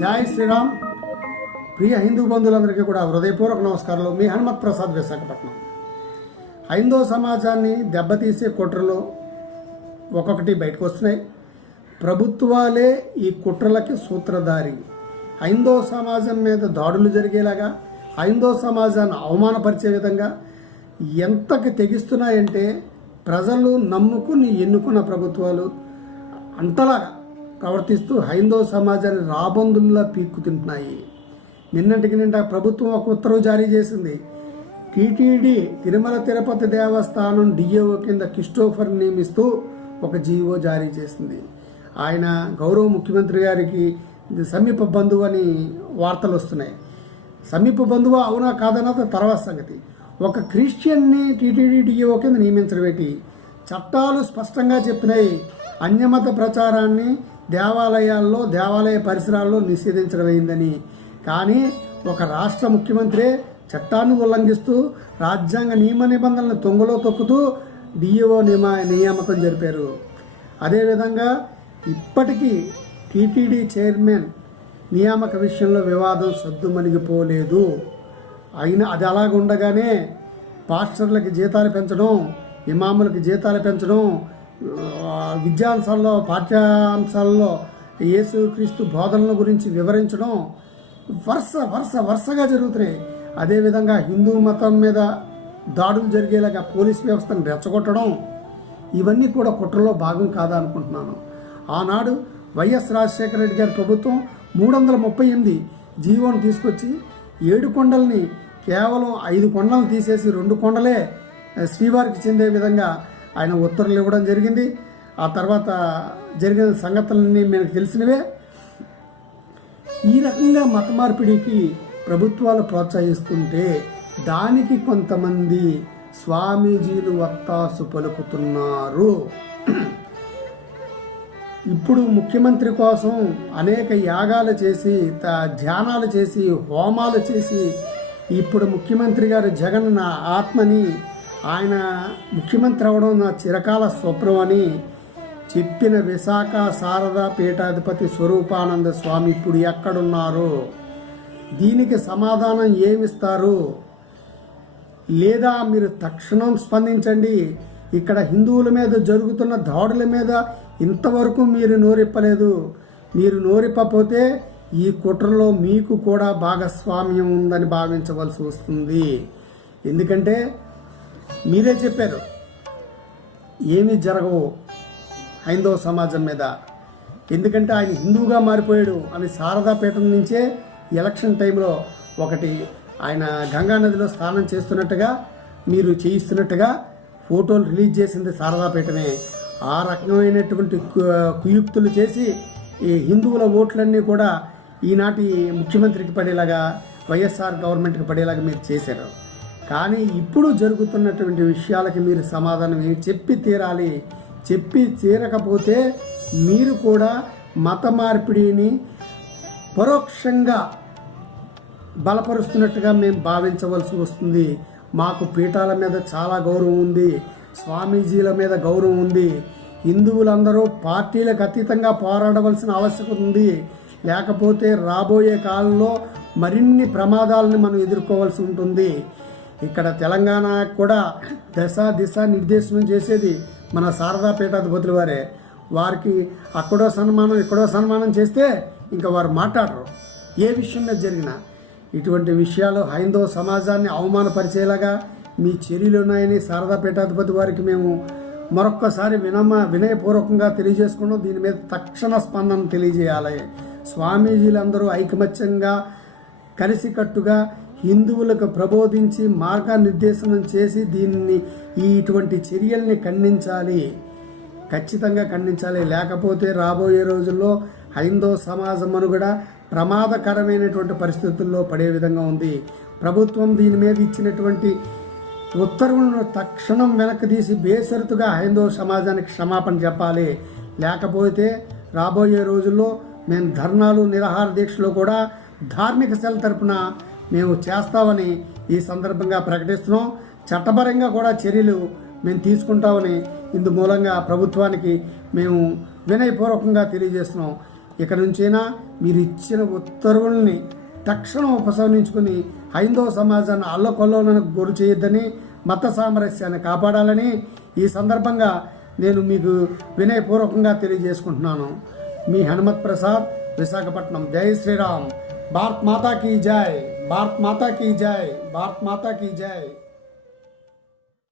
జై శ్రీరామ్. ప్రియ హిందూ బంధువులందరికీ కూడా హృదయపూర్వక నమస్కారాలు. మీ హనుమత్ ప్రసాద్, విశాఖపట్నం. హైందవ సమాజాన్ని దెబ్బతీసే కుట్రలు ఒక్కొక్కటి బయటకు వస్తున్నాయి. ప్రభుత్వాలే ఈ కుట్రలకి సూత్రధారి. హైందవ సమాజం మీద దాడులు జరిగేలాగా, హైందవ సమాజాన్ని అవమానపరిచే విధంగా ఎంతకు తెగిస్తున్నాయంటే ప్రజలు నమ్ముకుని ఎన్నుకున్న ప్రభుత్వాలు అంతలాగా ప్రవర్తిస్తూ హైందవ సమాజాన్ని రాబందుల్లా పీక్కుతుంటున్నాయి. నిన్నటికి నిండా ప్రభుత్వం ఒక ఉత్తర్వు జారీ చేసింది. టీటీడీ తిరుమల తిరుపతి దేవస్థానం డిఏఓ కింద క్రిస్టోఫర్ నియమిస్తూ ఒక జీవో జారీ చేసింది. ఆయన గౌరవ ముఖ్యమంత్రి గారికి సమీప బంధువు అని వార్తలు వస్తున్నాయి. సమీప బంధువు అవునా కాదన్నది తర్వాత సంగతి. ఒక క్రిస్టియన్ని టీటీడీ డిఏఓ కింద నియమించడం ఏంటి? చట్టాలు స్పష్టంగా చెప్పినాయి. అన్యమత ప్రచారాన్ని దేవాలయాల్లో, దేవాలయ పరిసరాల్లో నిషేధించడం అయిందని. కానీ ఒక రాష్ట్ర ముఖ్యమంత్రి చట్టాన్ని ఉల్లంఘిస్తూ రాజ్యాంగ నియమ నిబంధనలను తొంగలో తొక్కుతూ డిఏఓ నియామకం జరిపారు. అదేవిధంగా ఇప్పటికీ టీటీడీ చైర్మన్ నియామక విషయంలో వివాదం సద్దుమణిగిపోలేదు. అయినా అది అలాగుండగానే పాస్టర్లకి జీతాలు పెంచడం, ఇమాములకి జీతాలు పెంచడం, విద్యాంశాల్లో పాఠ్యాంశాల్లో యేసుక్రీస్తు బోధనల గురించి వివరించడం వరుసగా జరుగుతున్నాయి. అదేవిధంగా హిందూ మతం మీద దాడులు జరిగేలాగా పోలీస్ వ్యవస్థను రెచ్చగొట్టడం, ఇవన్నీ కూడా కుట్రలో భాగం కాదా అనుకుంటున్నాను. ఆనాడు వైఎస్ రాజశేఖర రెడ్డి గారి ప్రభుత్వం 338 జీవోను తీసుకొచ్చి 7 కొండల్ని కేవలం 5 కొండలను తీసేసి 2 కొండలే శ్రీవారికి చెందే విధంగా ఆయన ఉత్తర్వులు ఇవ్వడం జరిగింది. ఆ తర్వాత జరిగిన సంగతులన్నీ మనకు తెలిసినవే. ఈ రకంగా మత మార్పిడికి ప్రభుత్వాలు ప్రోత్సహిస్తుంటే దానికి కొంతమంది స్వామీజీలు వత్తాసు పలుకుతున్నారు. ఇప్పుడు ముఖ్యమంత్రి కోసం అనేక యాగాలు చేసి, ధ్యానాలు చేసి, హోమాలు చేసి, ఇప్పుడు ముఖ్యమంత్రి గారు జగన్ నా ఆత్మని, ఆయన ముఖ్యమంత్రి అవడం నా చిరకాల స్వప్నం అని చెప్పిన విశాఖ శారదా పీఠాధిపతి స్వరూపానంద స్వామి ఇప్పుడు ఎక్కడున్నారు? దీనికి సమాధానం ఏమిస్తారు? లేదా మీరు తక్షణం స్పందించండి. ఇక్కడ హిందువుల మీద జరుగుతున్న దాడుల మీద ఇంతవరకు మీరు నోరిప్పలేదు. మీరు నోరిప్పపోతే ఈ కుట్రలో మీకు కూడా భాగస్వామ్యం ఉందని భావించవలసి వస్తుంది. ఎందుకంటే మీరే చెప్పారు ఏమీ జరగవు హైందవ సమాజం మీద. ఎందుకంటే ఆయన హిందువుగా మారిపోయాడు అని శారదాపీఠం నుంచే ఎలక్షన్ టైంలో ఒకటి ఆయన గంగా నదిలో స్నానం చేస్తున్నట్టుగా మీరు చేయిస్తున్నట్టుగా ఫోటోలు రిలీజ్ చేసింది శారదాపీఠమే. ఆ రకమైనటువంటి కుయుక్తులు చేసి ఈ హిందువుల ఓట్లన్నీ కూడా ఈనాటి ముఖ్యమంత్రికి పడేలాగా, వైఎస్ఆర్ గవర్నమెంట్కి పడేలాగా మీరు చేశారు. కానీ ఇప్పుడు జరుగుతున్నటువంటి విషయాలకి మీరు సమాధానం చెప్పి తీరాలి. చెప్పి తీరకపోతే మీరు కూడా మత మార్పిడిని పరోక్షంగా బలపరుస్తున్నట్టుగా మేము భావించవలసి వస్తుంది. మాకు పీఠాల మీద చాలా గౌరవం ఉంది, స్వామీజీల మీద గౌరవం ఉంది. హిందువులందరూ పార్టీలకు అతీతంగా పోరాడవలసిన ఆవశ్యకత ఉంది. లేకపోతే రాబోయే కాలంలో మరిన్ని ప్రమాదాలను మనం ఎదుర్కోవాల్సి ఉంటుంది. ఇక్కడ తెలంగాణ కూడా దిశ నిర్దేశనం చేసేది మన శారదా పీఠాధిపతుల వారే. వారికి అక్కడో సన్మానం ఇక్కడో సన్మానం చేస్తే ఇంకా వారు మాట్లాడరు ఏ విషయం మీద జరిగినా. ఇటువంటి విషయాలు హైందవ సమాజాన్ని అవమానపరిచేలాగా మీ చర్యలు ఉన్నాయని శారదా పీఠాధిపతి వారికి మేము మరొక్కసారి వినయపూర్వకంగా తెలియజేసుకున్నాం. దీని మీద తక్షణ స్పందన తెలియజేయాలి. స్వామీజీలందరూ ఐకమత్యంగా కలిసికట్టుగా హిందువులకు ప్రబోధించి మార్గనిర్దేశనం చేసి ఇటువంటి చర్యల్ని ఖండించాలి, ఖచ్చితంగా ఖండించాలి. లేకపోతే రాబోయే రోజుల్లో హైందవ సమాజం మనుగడ ప్రమాదకరమైనటువంటి పరిస్థితుల్లో పడే విధంగా ఉంది. ప్రభుత్వం దీని మీద ఇచ్చినటువంటి ఉత్తర్వులను తక్షణం వెనక్కి తీసి బేషరతుగా హైందవ సమాజానికి క్షమాపణ చెప్పాలి. లేకపోతే రాబోయే రోజుల్లో మేము ధర్నాలు, నిరాహార దీక్షలు కూడా ధార్మిక సెల్ తరపున మేము చేస్తామని ఈ సందర్భంగా ప్రకటిస్తున్నాం. చట్టపరంగా కూడా చర్యలు మేము తీసుకుంటామని ఇందు మూలంగా ప్రభుత్వానికి మేము వినయపూర్వకంగా తెలియజేస్తున్నాం. ఇక నుంచైనా మీరు ఇచ్చిన ఉత్తర్వుల్ని తక్షణం ఉపసంహరించుకుని హైందవ సమాజాన్ని అల్లకొల్లోలకు గురి చేయొద్దని, మత సామరస్యాన్ని కాపాడాలని ఈ సందర్భంగా నేను మీకు వినయపూర్వకంగా తెలియజేసుకుంటున్నాను. మీ హనుమత్ ప్రసాద్, విశాఖపట్నం. జై శ్రీరామ్. భారత్ మాతా కీ జై. భారత్ మాతా కీ జై. భారత్ మాతా కీ జై.